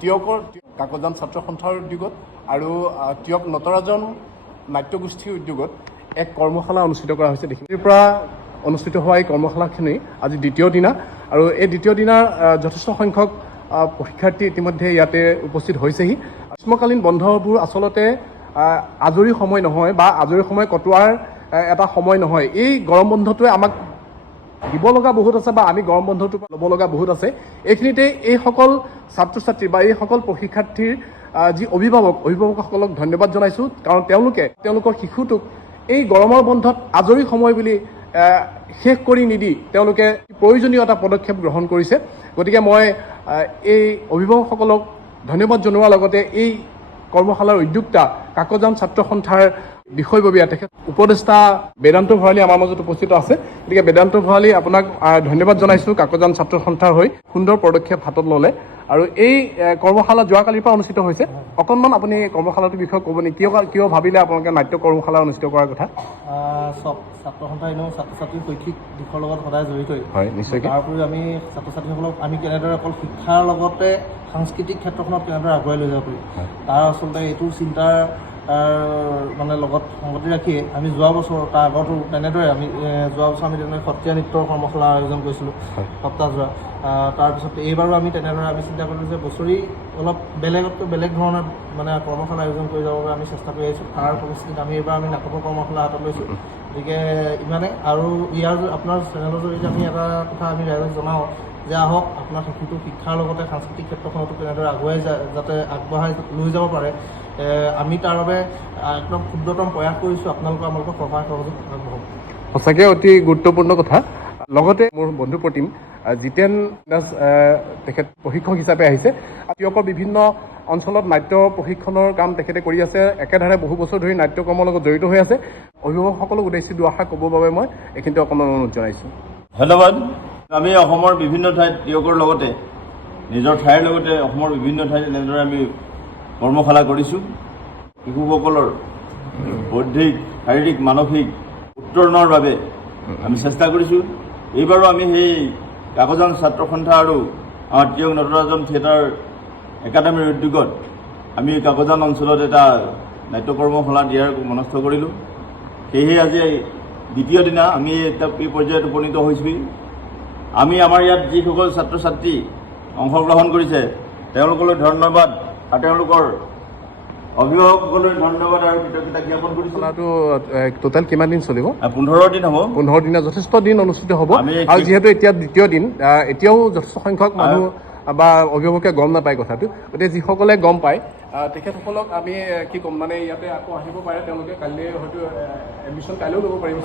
তিয়কৰ কাকজান ছাত্ৰ সন্থাৰ উদ্যোগত আৰু তিয়ক নটৰাজন নাট্যগোষ্ঠীৰ উদ্যোগত এক কৰ্মশালা অনুষ্ঠিত কৰা হৈছে। দেখিৰ পৰা অনুষ্ঠিত হোৱা এই কৰ্মশালাখিনি আজি দ্বিতীয় দিনা আৰু এই দ্বিতীয় দিনাৰ যথেষ্ট সংখ্যক শিক্ষাৰ্থী ইতিমধ্যে ইয়াতে উপস্থিত হৈছেহি। গ্ৰীষ্মকালীন বন্ধবোৰ আচলতে আজৰি সময় নহয় বা আজৰি সময় কটোৱাৰ এটা সময় নহয়। এই গৰম বন্ধটোৱে আমাক দিব লগা বহুত আছে বা আমি গৰম বন্ধটোৰ পৰা ল'ব লগা বহুত আছে। এইখিনিতে এইসকল ছাত্ৰ ছাত্ৰী বা এইসকল শিক্ষাৰ্থীৰ যি অভিভাৱকসকলক ধন্যবাদ জনাইছোঁ, কাৰণ তেওঁলোকৰ শিশুটোক এই গৰমৰ বন্ধত আজৰি সময় বুলি শেষ কৰি নিদি তেওঁলোকে প্ৰয়োজনীয় এটা পদক্ষেপ গ্ৰহণ কৰিছে। গতিকে মই এই অভিভাৱকসকলক ধন্যবাদ জনোৱাৰ লগতে এই কৰ্মশালাৰ উদ্যোক্তা কাকজান ছাত্ৰ সন্থাৰ বিষয়ববীয়া তেখেত উপদেষ্টা বেদান্ত ভৰালী আমাৰ মাজত উপস্থিত আছে। গতিকে বেদান্ত ভৰালী, আপোনাক ধন্যবাদ জনাইছোঁ। কাকজান ছাত্ৰ সন্থাৰ হৈ সুন্দৰ পদক্ষেপ হাতত ল'লে আৰু এই কৰ্মশালা যোৱাকালিৰ পৰা অনুষ্ঠিত হৈছে। অকণমান আপুনি কৰ্মশালাটোৰ বিষয়ে ক'ব নেকি? কিয় ভাবিলে আপোনালোকে নাট্য কৰ্মশালা অনুষ্ঠিত কৰাৰ কথা? ছাত্ৰ সন্থা এনেও ছাত্ৰ ছাত্ৰীৰ শৈক্ষিক দিশৰ লগত সদায় জড়িতই। হয়, নিশ্চয়কৈ। তাৰ উপৰিও আমি ছাত্ৰ ছাত্ৰীসকলক আমি কেনেদৰে অকল শিক্ষাৰ লগতে সাংস্কৃতিক ক্ষেত্ৰখনত কেনেদৰে আগুৱাই লৈ যাব পাৰি, তাৰ আচলতে এইটো চিন্তাৰ মানে লগত সংগতি ৰাখিয়ে আমি যোৱা বছৰ তাৰ আগতো তেনেদৰে যোৱা বছৰ আমি তেনেদৰে সত্ৰীয়া নৃত্যৰ কৰ্মশালা আয়োজন কৰিছিলোঁ সপ্তাহজোৰা। তাৰপিছত এইবাৰো আমি তেনেদৰে চিন্তা কৰিলোঁ যে বছৰি অলপ বেলেগতকৈ বেলেগ ধৰণৰ মানে কৰ্মশালা আয়োজন কৰি যাবৰ বাবে আমি চেষ্টা কৰি আহিছোঁ। তাৰ পৰিস্থিতিত এইবাৰ আমি নাটকৰ কৰ্মশালা হাতত লৈছোঁ। গতিকে ইমানে আৰু ইয়াৰ আপোনাৰ চেনেলৰ জৰিয়তে আমি এটা কথা আমি ৰাইজক জনাওঁ যে আহক আপোনাৰ শিশুটো শিক্ষাৰ লগতে সাংস্কৃতিক ক্ষেত্ৰখনতো কেনেদৰে আগুৱাই যাতে আগবঢ়াই লৈ যাব পাৰে, আমি তাৰ বাবে একদম ক্ষুদ্ৰতম প্ৰয়াস কৰিছোঁ। আপোনালোকৰ সহায় সহযোগ আগবঢ়াব। সঁচাকৈ অতি গুৰুত্বপূৰ্ণ কথা। লগতে মোৰ বন্ধু প্ৰতিম জিতেন দাস তেখেত প্ৰশিক্ষক হিচাপে আহিছে। তিয়কৰ বিভিন্ন অঞ্চলত নাট্য প্ৰশিক্ষণৰ কাম তেখেতে কৰি আছে। একেধাৰে বহু বছৰ ধৰি নাট্যকৰ্মৰ লগত জড়িত হৈ আছে। অভিভাৱকসকলক উদ্দেশ্যি দুআষাৰ ক'বৰ বাবে মই এইখিনিতে অকণমান অনুৰোধ জনাইছোঁ। ধন্যবাদ। আমি অসমৰ বিভিন্ন ঠাইত তিয়কৰ লগতে নিজৰ ঠাইৰ লগতে অসমৰ বিভিন্ন ঠাইত এনেদৰে আমি কৰ্মশালা কৰিছোঁ। শিশুসকলৰ বৌদ্ধিক, শাৰীৰিক, মানসিক উত্তৰণৰ বাবে আমি চেষ্টা কৰিছোঁ। এইবাৰো আমি সেই কাকজান ছাত্ৰ সন্থা আৰু আমাৰ তিয়ক নটৰাজন থিয়েটাৰ একাডেমীৰ উদ্যোগত আমি কাকজান অঞ্চলত এটা নাট্য কৰ্মশালা দিয়াৰ মনস্থ কৰিলোঁ। সেয়েহে আজি দ্বিতীয় দিনা আমি এই পৰ্যায়ত উপনীত হৈছোঁ। আমি আমাৰ ইয়াত যিসকল ছাত্ৰ ছাত্ৰী অংশগ্ৰহণ কৰিছে তেওঁলোকলৈ ধন্যবাদ আৰু তেওঁলোকৰ অভিভাৱকসকললৈ ধন্যবাদ আৰু কৃতজ্ঞতা জ্ঞাপন কৰিছোঁ। টোটেল কিমান দিন চলিব? 15 দিন হ'ব। 15 দিনা যথেষ্ট দিন অনুষ্ঠিত হ'ব। আৰু যিহেতু এতিয়া দ্বিতীয় দিন, এতিয়াও যথেষ্ট সংখ্যক মানুহ বা অভিভাৱকে গম নাপায় কথাটো। গতিকে যিসকলে গম পায় তেখেতসকলক আমি কি ক'ম, মানে ইয়াতে আকৌ আহিব পাৰে। তেওঁলোকে কাইলৈ হয়তো এডমিশ্যন কাইলৈও ল'ব পাৰিব।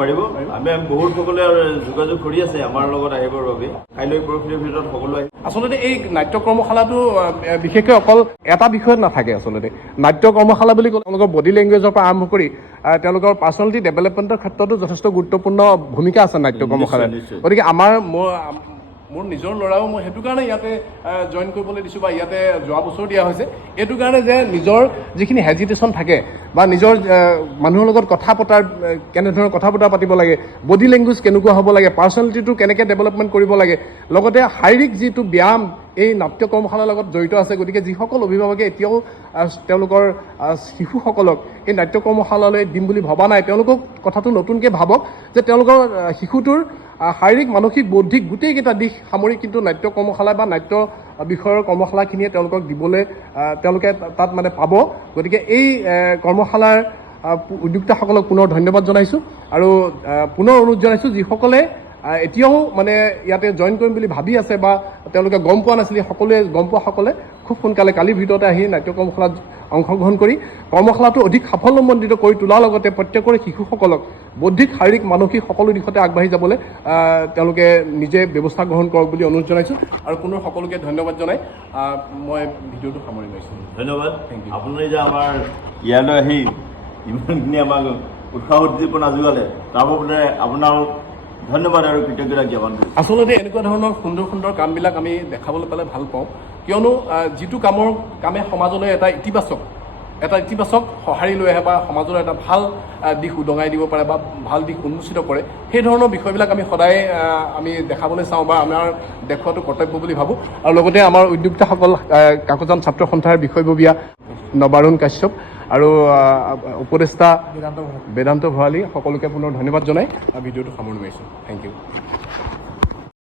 পাৰিব। আমি বহুতসকলে যোগাযোগ কৰি আছে আমাৰ লগত আহিবৰ বাবে। কাইলৈ পৰহিৰ ভিতৰত সকলো আহিব। আচলতে এই নাট্য কৰ্মশালাটো বিশেষকৈ অকল এটা বিষয়ত নাথাকে। আচলতে নাট্য কৰ্মশালা বুলি ক'লে তেওঁলোকৰ বডি লেংগুৱেজৰ পৰা আৰম্ভ কৰি তেওঁলোকৰ পাৰ্চনেলিটি ডেভেলপমেণ্টৰ ক্ষেত্ৰতো যথেষ্ট গুৰুত্বপূৰ্ণ ভূমিকা আছে নাট্য কৰ্মশালাত। গতিকে মোৰ নিজৰ ল'ৰাও মই সেইটো কাৰণে ইয়াতে জইন কৰিবলৈ দিছোঁ বা ইয়াতে যোৱা বছৰ দিয়া হৈছে। এইটো কাৰণে যে নিজৰ যিখিনি হেজিটেশ্যন থাকে বা নিজৰ মানুহৰ লগত কথা পতাৰ কেনেধৰণৰ কথা বতৰা পাতিব লাগে, বডি লেংগুৱেজ কেনেকুৱা হ'ব লাগে, পাৰ্চনেলিটিটো কেনেকৈ ডেভেলপমেণ্ট কৰিব লাগে, লগতে শাৰীৰিক যিটো ব্যায়াম এই নাট্য কৰ্মশালাৰ লগত জড়িত আছে। গতিকে যিসকল অভিভাৱকে এতিয়াও তেওঁলোকৰ শিশুসকলক এই নাট্য কৰ্মশালালৈ দিম বুলি ভবা নাই, তেওঁলোকক কথাটো নতুনকৈ ভাবক যে তেওঁলোকৰ শিশুটোৰ শাৰীৰিক, মানসিক, বৌদ্ধিক গোটেইকেইটা দিশ সামৰি কিন্তু নাট্য কৰ্মশালা বা নাট্য বিষয়ৰ কৰ্মশালাখিনিয়ে তেওঁলোকক দিবলৈ তেওঁলোকে তাত মানে পাব। গতিকে এই কৰ্মশালাৰ উদ্যোক্তাসকলক পুনৰ ধন্যবাদ জনাইছোঁ আৰু পুনৰ অনুৰোধ জনাইছোঁ যিসকলে এতিয়াও মানে ইয়াতে জইন কৰিম বুলি ভাবি আছে বা তেওঁলোকে গম পোৱা নাছিলে, সকলোৱে গম পোৱাসকলে খুব সোনকালে কালিৰ ভিতৰতে আহি নাট্য কৰ্মশালাত অংশগ্ৰহণ কৰি কৰ্মশালাটো অধিক সাফল্যমণ্ডিত কৰি তোলাৰ লগতে প্ৰত্যেকৰে শিশুসকলক বৌদ্ধিক, শাৰীৰিক, মানসিক সকলো দিশতে আগবাঢ়ি যাবলৈ তেওঁলোকে নিজে ব্যৱস্থা গ্ৰহণ কৰক বুলি অনুৰোধ জনাইছোঁ। আৰু পুনৰ সকলোকে ধন্যবাদ জনাই মই ভিডিঅ'টো সামৰি মাৰিছোঁ। ধন্যবাদ। আপুনি যে আমাৰ ইয়ালৈ আহি ইমানখিনি আমাক উৎসাহ উদ্দীপনা যোগালে তাৰ বাবে আপোনাৰ ধন্যবাদ আৰু কৃতজ্ঞতা জ্ঞাপন কৰিছোঁ। আচলতে এনেকুৱা ধৰণৰ সুন্দৰ সুন্দৰ কামবিলাক আমি দেখাবলৈ পালে ভাল পাওঁ, কিয়নো যিটো কামে সমাজলৈ এটা ইতিবাচক এটা ইতিবাচক সঁহাৰি লৈ আহে বা সমাজৰ এটা ভাল দিশ উদঙাই দিব পাৰে বা ভাল দিশ উন্মোচিত কৰে, সেই ধৰণৰ বিষয়বিলাক আমি সদায় আমি দেখাবলৈ চাওঁ বা আমাৰ দেখুৱাটো কৰ্তব্য বুলি ভাবোঁ। আৰু লগতে আমাৰ উদ্যোক্তাসকল কাকজান ছাত্ৰ সন্থাৰ বিষয়ববীয়া নবাৰুণ কাশ্যপ আৰু উপদেষ্টা বেদান্ত ভৰালী সকলোকে পুনৰ ধন্যবাদ জনাই ভিডিঅ'টো সামৰণি মাৰিছোঁ। Thank U.